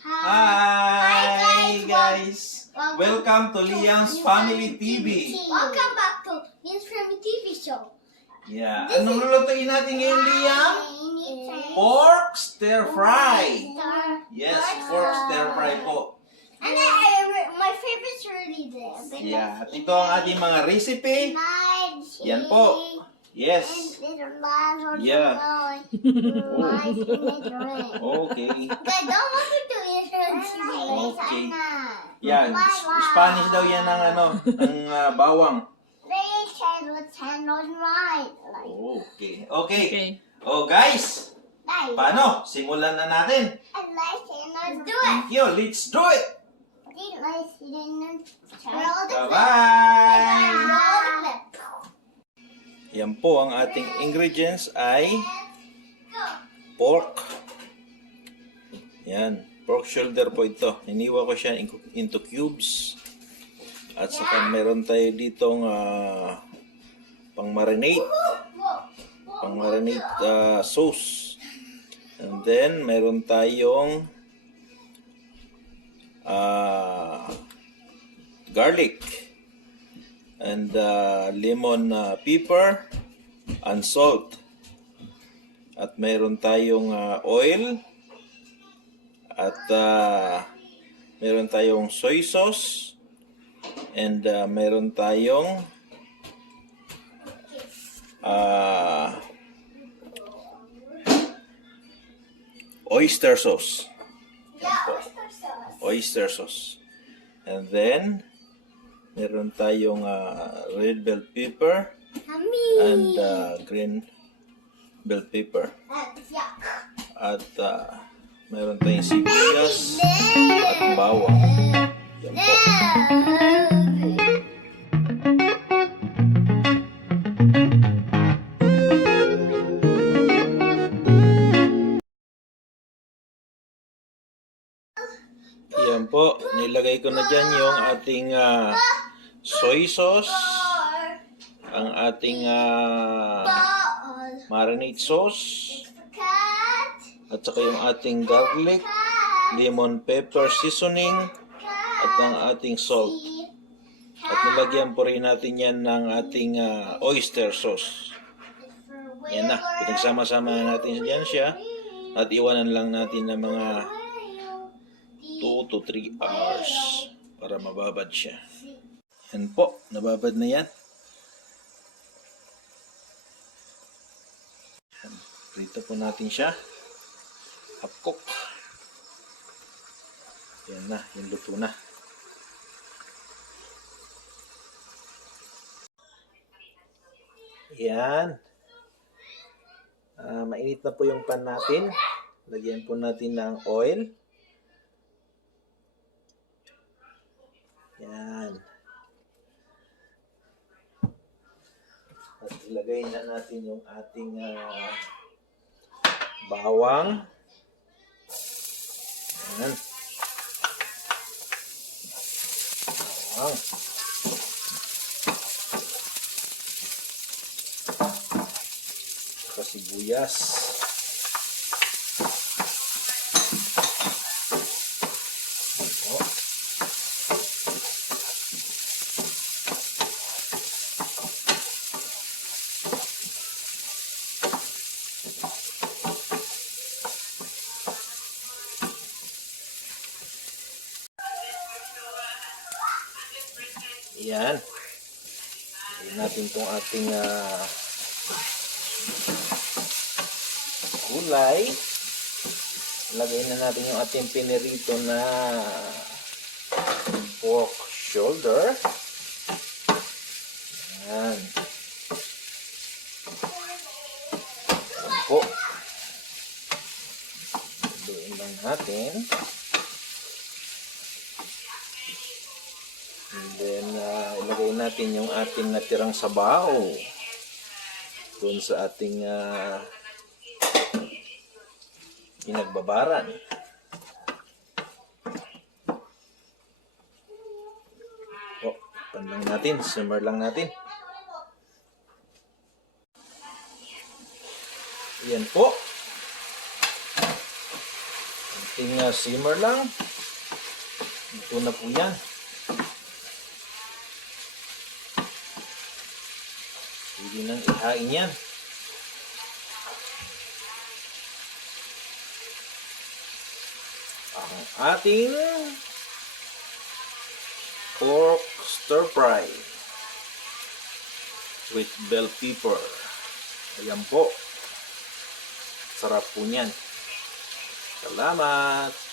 Hi guys! Welcome to Liam's Family TV. Welcome back to Liam's Family TV show. Yeah. Anong lulutuin natin ngayon, Liam? Pork stir fry. Yes, pork stir fry po. And my favorite's really this. Yeah. At ito ang ating mga recipe. Yan po. Yes. Yeah. Okay. Don't want to do it. Okay. Yan. Spanish daw yan ng bawang. Okay. Okay. Oh guys. Paano? Simulan na natin. Let's do it. Thank you. Let's do it. Bye-bye. Yan po ang ating ingredients ay pork. Yan. Pork shoulder po ito. Hiniwa ko siya into cubes. At saka meron tayo ditong pang-marinate. Pang-marinate sauce. And then meron tayong garlic. And lemon pepper and salt. At meron tayong oil. At meron tayong soy sauce. And meron tayong oyster sauce. Oyster sauce. And then meron tayong red bell pepper and green bell pepper. At meron tayong sibuyas at bawang. Yan po. Yan po. Nilagay ko na dyan yung ating soy sauce, ang ating marinade sauce, at saka yung ating garlic, lemon pepper seasoning, at ang ating salt. At nilagyan po rin natin yan ng ating oyster sauce. Yan na. Pinagsama-sama natin dyan siya. At iwanan lang natin ng mga 2 to 3 hours para mababad siya. Yan po, nababad na yan. Prito po natin siya. Half cook. Yan na, yung luto na. Yan. Mainit na po yung pan natin. Lagyan po natin ng oil. Yan. At ilagay na natin yung ating bawang. Yan. Bawang. Saka sibuyas. Yan. Lagyan natin itong ating gulay. Lagyan na natin yung ating pinirito na shoulder. Yan. Yan po. Haluin lang natin. And then, ilagay natin yung ating natirang sabaw doon sa ating pinagbabaran. O, pan lang natin, simmer lang natin. Yan po. Ating simmer lang. Ito na po yan. Pwede nang ihain yan. Ang ating pork stir fry with bell pepper. Ayan po. Sarap po niyan. Salamat!